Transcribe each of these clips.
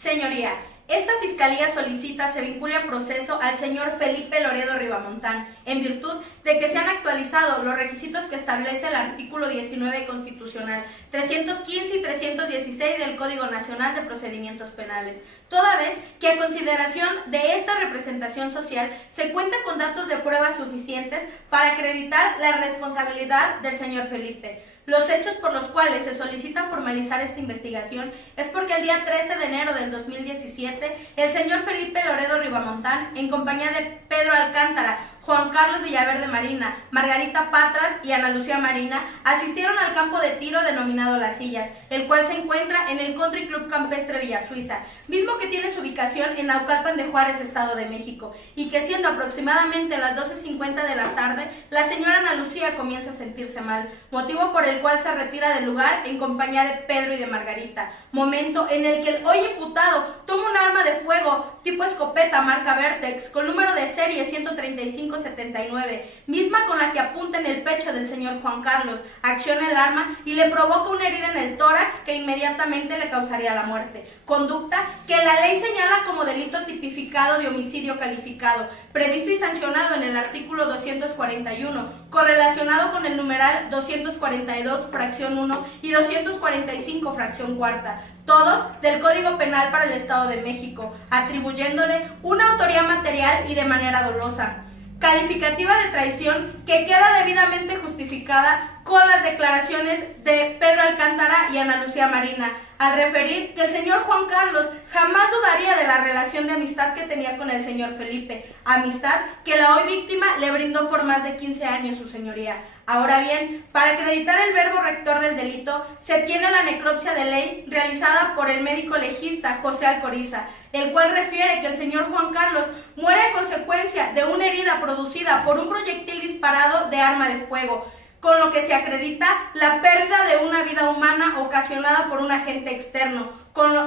Señoría, esta Fiscalía solicita se vincule a proceso al señor Felipe Loredo Ribamontán, en virtud de que se han actualizado los requisitos que establece el artículo 19 constitucional, 315 y 316 del Código Nacional de Procedimientos Penales, toda vez que a consideración de esta representación social se cuenta con datos de pruebas suficientes para acreditar la responsabilidad del señor Felipe. Los hechos por los cuales se solicita formalizar esta investigación es porque el día 13 de enero del 2017, el señor Felipe Loredo Ribamontán, en compañía de Pedro Alcántara, Juan Carlos Villaverde Marina, Margarita Patras y Ana Lucía Marina, asistieron al campo de tiro denominado Las Sillas, el cual se encuentra en el Country Club Campestre Villa Suiza, mismo que tiene su ubicación en Naucalpan de Juárez, Estado de México, y que siendo aproximadamente las 12:50 de la tarde, la señora Ana Lucía comienza a sentirse mal, motivo por el cual se retira del lugar en compañía de Pedro y de Margarita, momento en el que el hoy imputado toma un arma de fuego tipo escopeta marca Vertex con número de serie 13579, misma con la que apunta en el pecho del señor Juan Carlos, acciona el arma y le provoca una herida en el tórax que inmediatamente le causaría la muerte, conducta que la ley señala como delito tipificado de homicidio calificado, previsto y sancionado en el artículo 241, correlacionado con el numeral 242 fracción 1 y 245 fracción cuarta, todos del Código Penal para el Estado de México, atribuyéndole una autoría material y de manera dolosa, calificativa de traición que queda debidamente justificada con las declaraciones de Pedro Alcántara y Ana Lucía Marina, al referir que el señor Juan Carlos jamás dudaría de la relación de amistad que tenía con el señor Felipe, amistad que la hoy víctima le brindó por más de 15 años su señoría. Ahora bien, para acreditar el verbo rector del delito, se tiene la necropsia de ley realizada por el médico legista José Alcoriza, el cual refiere que el señor Juan Carlos muere a consecuencia de una herida producida por un proyectil disparado de arma de fuego, con lo que se acredita la pérdida de una vida humana ocasionada por un agente externo,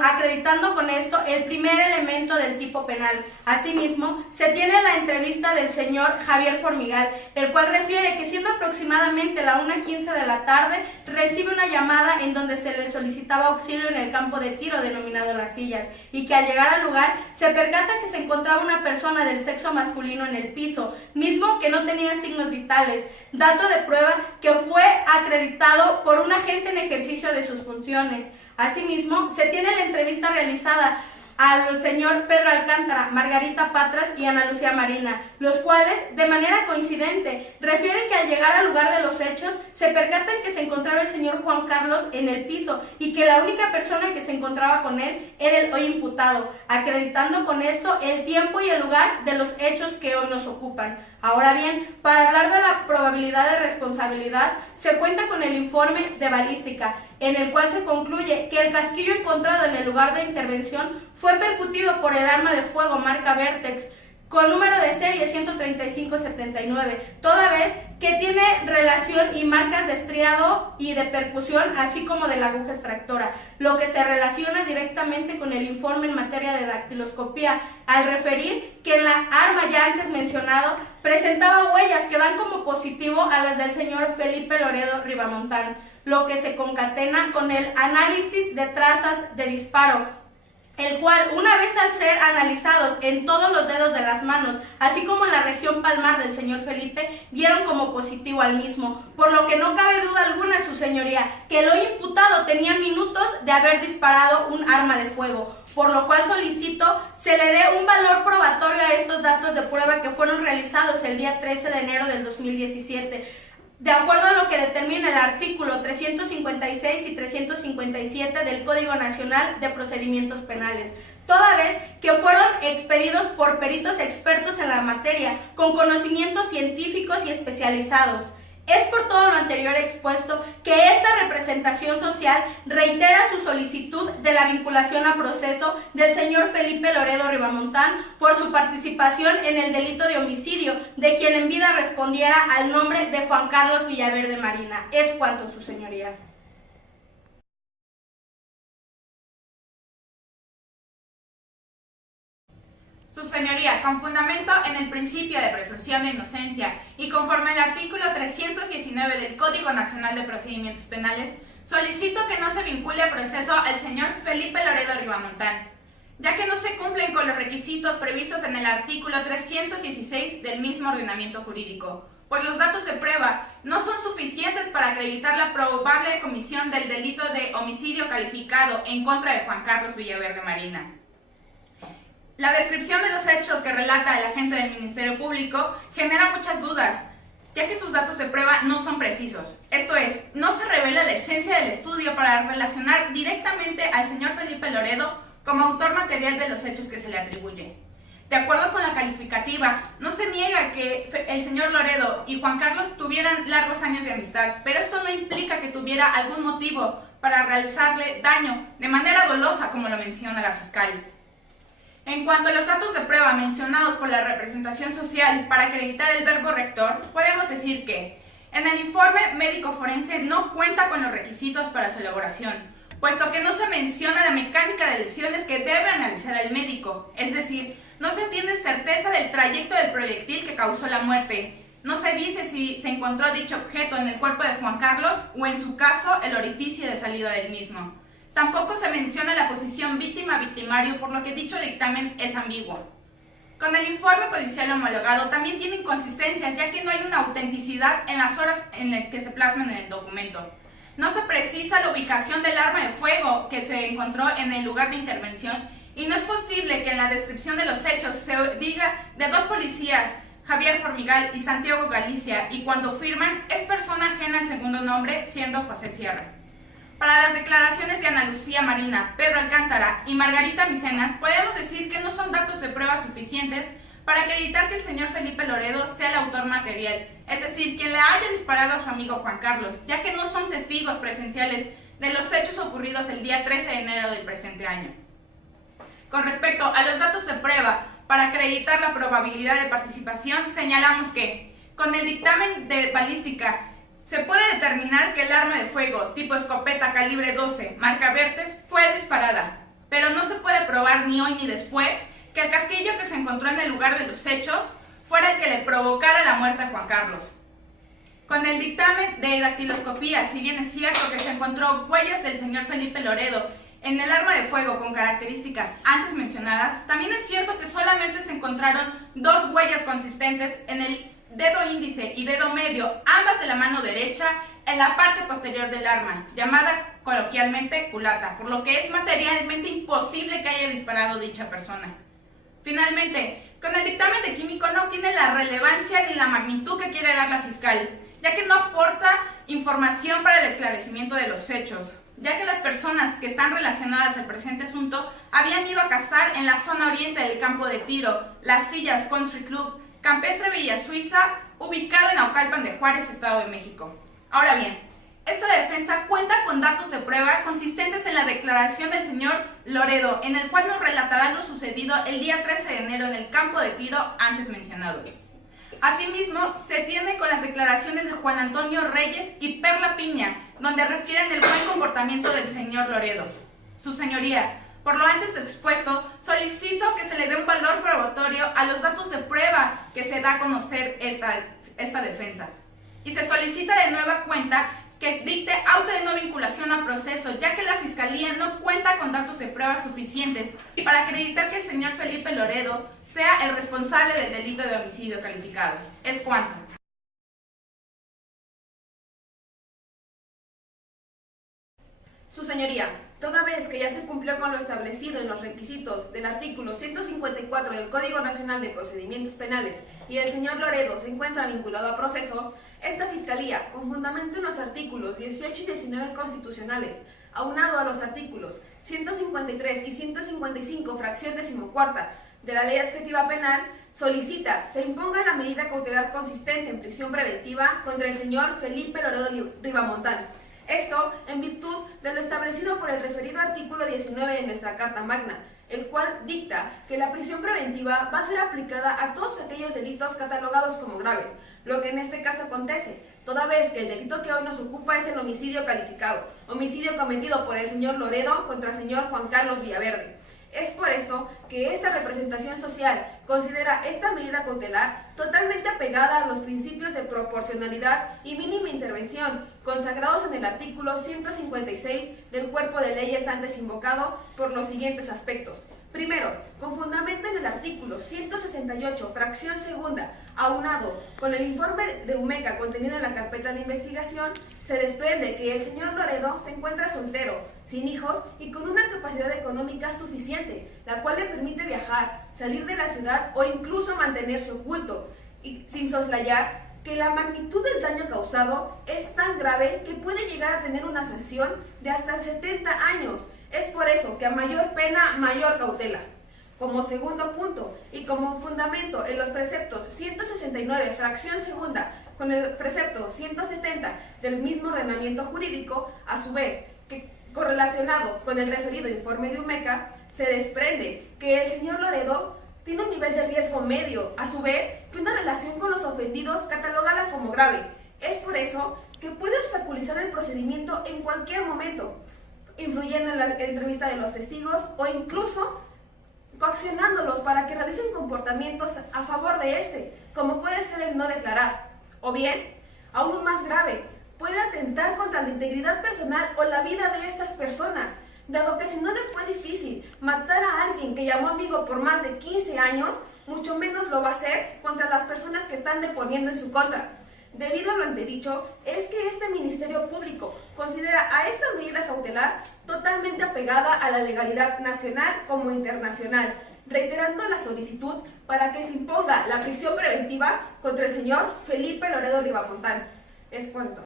acreditando con esto el primer elemento del tipo penal. Asimismo, se tiene la entrevista del señor Javier Formigal, el cual refiere que siendo aproximadamente la 1:15 de la tarde, recibe una llamada en donde se le solicitaba auxilio en el campo de tiro denominado Las Sillas, y que al llegar al lugar se percata que se encontraba una persona del sexo masculino en el piso, mismo que no tenía signos vitales, dato de prueba que fue acreditado por un agente en ejercicio de sus funciones. Asimismo, se tiene la entrevista realizada al señor Pedro Alcántara, Margarita Patras y Ana Lucía Marina, los cuales, de manera coincidente, refieren que al llegar al lugar de los hechos, se percatan que se encontraba el señor Juan Carlos en el piso y que la única persona que se encontraba con él era el hoy imputado, acreditando con esto el tiempo y el lugar de los hechos que hoy nos ocupan. Ahora bien, para hablar de la probabilidad de responsabilidad, se cuenta con el informe de balística, en el cual se concluye que el casquillo encontrado en el lugar de intervención fue percutido por el arma de fuego marca Vertex, con número de serie 13579, toda vez que tiene relación y marcas de estriado y de percusión, así como de la aguja extractora, lo que se relaciona directamente con el informe en materia de dactiloscopía, al referir que en la arma ya antes mencionado presentaba huellas que dan como positivo a las del señor Felipe Loredo Ribamontán, lo que se concatena con el análisis de trazas de disparo, el cual, una vez al ser analizados en todos los dedos de las manos, así como en la región palmar del señor Felipe, dieron como positivo al mismo, por lo que no cabe duda alguna, su señoría, que el hoy imputado tenía minutos de haber disparado un arma de fuego, por lo cual solicito se le dé un valor probatorio a estos datos de prueba que fueron realizados el día 13 de enero del 2017, de acuerdo a lo que determina el artículo 356 y 357 del Código Nacional de Procedimientos Penales, toda vez que fueron expedidos por peritos expertos en la materia, con conocimientos científicos y especializados. Es por todo lo anterior expuesto que esta representación social reitera su solicitud de la vinculación a proceso del señor Felipe Loredo Ribamontán por su participación en el delito de homicidio de quien en vida respondiera al nombre de Juan Carlos Villaverde Marina. Es cuanto, su señoría. Su señoría, con fundamento en el principio de presunción de inocencia y conforme al artículo 319 del Código Nacional de Procedimientos Penales, solicito que no se vincule a proceso al señor Felipe Loredo Ribamontán. ya que no se cumplen con los requisitos previstos en el artículo 316 del mismo ordenamiento jurídico, pues los datos de prueba no son suficientes para acreditar la probable comisión del delito de homicidio calificado en contra de Juan Carlos Villaverde Marina. La descripción de los hechos que relata el agente del Ministerio Público genera muchas dudas, ya que sus datos de prueba no son precisos. Esto es, no se revela la esencia del estudio para relacionar directamente al señor Felipe Loredo como autor material de los hechos que se le atribuye. De acuerdo con la calificativa, no se niega que el señor Loredo y Juan Carlos tuvieran largos años de amistad, pero esto no implica que tuviera algún motivo para realizarle daño de manera dolosa, como lo menciona la fiscal. En cuanto a los datos de prueba mencionados por la representación social para acreditar el verbo rector, podemos decir que en el informe médico forense no cuenta con los requisitos para su elaboración, puesto que no se menciona la mecánica de lesiones que debe analizar el médico, es decir, no se tiene certeza del trayecto del proyectil que causó la muerte. No se dice si se encontró dicho objeto en el cuerpo de Juan Carlos o, en su caso, el orificio de salida del mismo. Tampoco se menciona la posición víctima-victimario, por lo que dicho dictamen es ambiguo. Con el informe policial homologado también tiene inconsistencias, ya que no hay una autenticidad en las horas en las que se plasman en el documento. No se precisa la ubicación del arma de fuego que se encontró en el lugar de intervención, y no es posible que en la descripción de los hechos se diga de dos policías, Javier Formigal y Santiago Galicia, y cuando firman es persona ajena al segundo nombre, siendo José Sierra. Para las declaraciones de Ana Lucía Marina, Pedro Alcántara y Margarita Micenas, podemos decir que no son datos de prueba suficientes para acreditar que el señor Felipe Loredo sea el autor material, es decir, quien le haya disparado a su amigo Juan Carlos, ya que no son testigos presenciales de los hechos ocurridos el día 13 de enero del presente año. Con respecto a los datos de prueba para acreditar la probabilidad de participación, señalamos que, con el dictamen de balística, se puede determinar que el arma de fuego tipo escopeta calibre 12, marca Vertes, fue disparada, pero no se puede probar ni hoy ni después que el casquillo que se encontró en el lugar de los hechos fuera el que le provocara la muerte a Juan Carlos. Con el dictamen de dactiloscopía, si bien es cierto que se encontró huellas del señor Felipe Loredo en el arma de fuego con características antes mencionadas, también es cierto que solamente se encontraron dos huellas consistentes en el dedo índice y dedo medio, ambas de la mano derecha, en la parte posterior del arma, llamada coloquialmente culata, por lo que es materialmente imposible que haya disparado dicha persona. Finalmente, con el dictamen de químico no tiene la relevancia ni la magnitud que quiere dar la fiscal, ya que no aporta información para el esclarecimiento de los hechos, ya que las personas que están relacionadas al presente asunto habían ido a cazar en la zona oriente del campo de tiro, Las Sillas Country Club, Campestre Villa Suiza, ubicado en Naucalpan de Juárez, Estado de México. Ahora bien, esta defensa cuenta con datos de prueba consistentes en la declaración del señor Loredo, en el cual nos relatará lo sucedido el día 13 de enero en el campo de tiro antes mencionado. Asimismo, se tiene con las declaraciones de Juan Antonio Reyes y Perla Piña, donde refieren el buen comportamiento del señor Loredo. Su señoría, por lo antes expuesto, solicito que se le dé un valor probatorio a los datos de prueba que se da a conocer esta defensa. Y se solicita de nueva cuenta que dicte auto de no vinculación a proceso, ya que la Fiscalía no cuenta con datos de prueba suficientes para acreditar que el señor Felipe Loredo sea el responsable del delito de homicidio calificado. Es cuanto. Su señoría, toda vez que ya se cumplió con lo establecido en los requisitos del artículo 154 del Código Nacional de Procedimientos Penales y el señor Loredo se encuentra vinculado a proceso, esta Fiscalía, con fundamento en los artículos 18 y 19 constitucionales, aunado a los artículos 153 y 155, fracción 14 de la Ley Adjetiva Penal, solicita se imponga la medida cautelar consistente en prisión preventiva contra el señor Felipe Loredo Rivamontán. Esto en virtud de lo establecido por el referido artículo 19 de nuestra Carta Magna, el cual dicta que la prisión preventiva va a ser aplicada a todos aquellos delitos catalogados como graves, lo que en este caso acontece, toda vez que el delito que hoy nos ocupa es el homicidio calificado, homicidio cometido por el señor Loredo contra el señor Juan Carlos Villaverde. Es por esto que esta representación social considera esta medida cautelar totalmente apegada a los principios de proporcionalidad y mínima intervención consagrados en el artículo 156 del Cuerpo de Leyes antes invocado por los siguientes aspectos. Primero, con fundamento en el artículo 168, fracción segunda, aunado con el informe de UMECA contenido en la carpeta de investigación, se desprende que el señor Loredo se encuentra soltero, sin hijos y con una capacidad económica suficiente, la cual le permite viajar, salir de la ciudad o incluso mantenerse oculto, y sin soslayar que la magnitud del daño causado es tan grave que puede llegar a tener una sanción de hasta 70 años. Es por eso que a mayor pena, mayor cautela. Como segundo punto y como fundamento en los preceptos 169, fracción segunda, con el precepto 170 del mismo ordenamiento jurídico, a su vez, que correlacionado con el referido informe de UMECA, se desprende que el señor Loredo tiene un nivel de riesgo medio, a su vez, que una relación con los ofendidos catalogada como grave. Es por eso que puede obstaculizar el procedimiento en cualquier momento, influyendo en la entrevista de los testigos o incluso coaccionándolos para que realicen comportamientos a favor de este, como puede ser el no declarar. O bien, aún más grave, puede atentar contra la integridad personal o la vida de estas personas, dado que si no le fue difícil matar a alguien que llamó amigo por más de 15 años, mucho menos lo va a hacer contra las personas que están deponiendo en su contra. Debido a lo antedicho, es que este Ministerio Público considera a esta medida cautelar totalmente apegada a la legalidad nacional como internacional, reiterando la solicitud para que se imponga la prisión preventiva contra el señor Felipe Loredo Rivamontán. Es cuanto.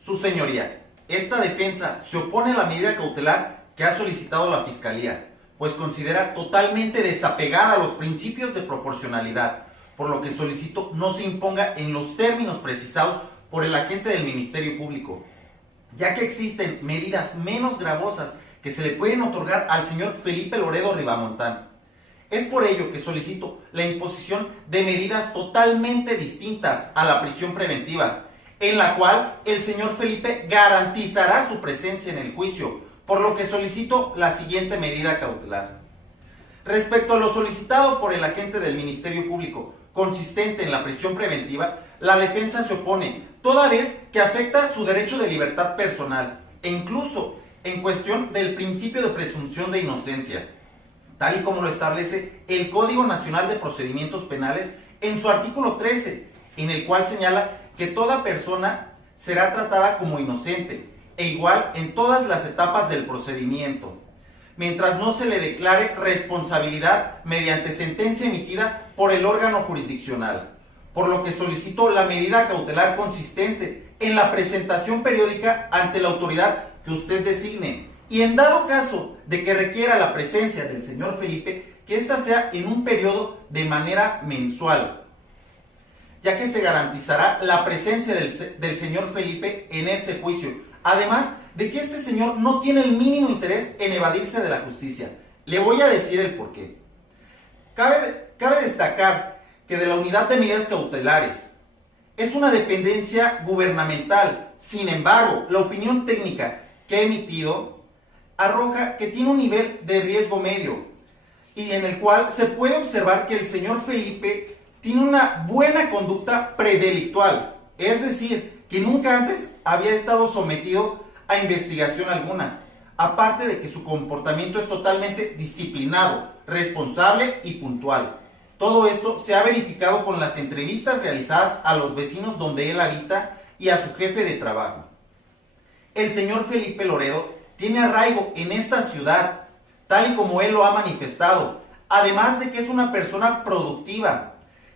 Su señoría, esta defensa se opone a la medida cautelar que ha solicitado la Fiscalía, pues considera totalmente desapegada a los principios de proporcionalidad, por lo que solicito no se imponga en los términos precisados por el agente del Ministerio Público, ya que existen medidas menos gravosas que se le pueden otorgar al señor Felipe Loredo Rivamontán. Es por ello que solicito la imposición de medidas totalmente distintas a la prisión preventiva, en la cual el señor Felipe garantizará su presencia en el juicio, por lo que solicito la siguiente medida cautelar. Respecto a lo solicitado por el agente del Ministerio Público, consistente en la prisión preventiva, la defensa se opone, toda vez que afecta su derecho de libertad personal, e incluso en cuestión del principio de presunción de inocencia, tal y como lo establece el Código Nacional de Procedimientos Penales en su artículo 13, en el cual señala que toda persona será tratada como inocente e igual en todas las etapas del procedimiento, mientras no se le declare responsabilidad mediante sentencia emitida por el órgano jurisdiccional, por lo que solicito la medida cautelar consistente en la presentación periódica ante la autoridad que usted designe, y en dado caso de que requiera la presencia del señor Felipe, que ésta sea en un periodo de manera mensual, ya que se garantizará la presencia del señor Felipe en este juicio, además de que este señor no tiene el mínimo interés en evadirse de la justicia. Le voy a decir el porqué. Cabe destacar que de la Unidad de Medidas Cautelares es una dependencia gubernamental. Sin embargo, la opinión técnica que ha emitido arroja que tiene un nivel de riesgo medio, y en el cual se puede observar que el señor Felipe tiene una buena conducta predelictual, es decir, que nunca antes había estado sometido a investigación alguna, aparte de que su comportamiento es totalmente disciplinado, responsable y puntual. Todo esto se ha verificado con las entrevistas realizadas a los vecinos donde él habita y a su jefe de trabajo. El señor Felipe Loredo tiene arraigo en esta ciudad, tal y como él lo ha manifestado, además de que es una persona productiva,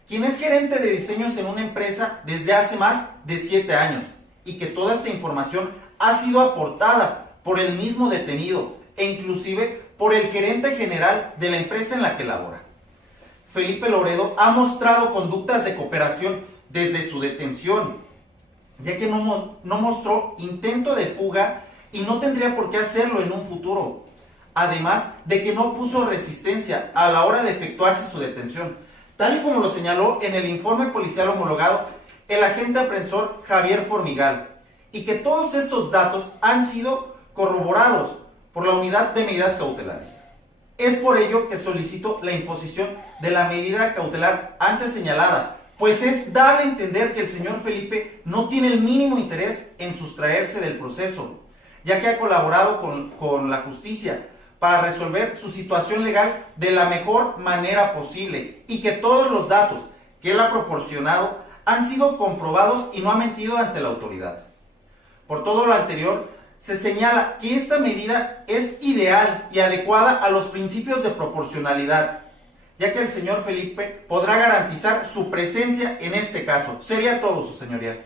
quien es gerente de diseños en una empresa desde hace más de 7 años, y que toda esta información ha sido aportada por el mismo detenido e inclusive por el gerente general de la empresa en la que labora. Felipe Loredo ha mostrado conductas de cooperación desde su detención, ya que no mostró intento de fuga y no tendría por qué hacerlo en un futuro, además de que no puso resistencia a la hora de efectuarse su detención, tal y como lo señaló en el informe policial homologado el agente aprensor Javier Formigal, y que todos estos datos han sido corroborados por la Unidad de Medidas Cautelares. Es por ello que solicito la imposición de la medida cautelar antes señalada, pues es dar a entender que el señor Felipe no tiene el mínimo interés en sustraerse del proceso, ya que ha colaborado con la justicia para resolver su situación legal de la mejor manera posible y que todos los datos que él ha proporcionado han sido comprobados y no ha mentido ante la autoridad. Por todo lo anterior, se señala que esta medida es ideal y adecuada a los principios de proporcionalidad, ya que el señor Felipe podrá garantizar su presencia en este caso. Sería todo, su señoría.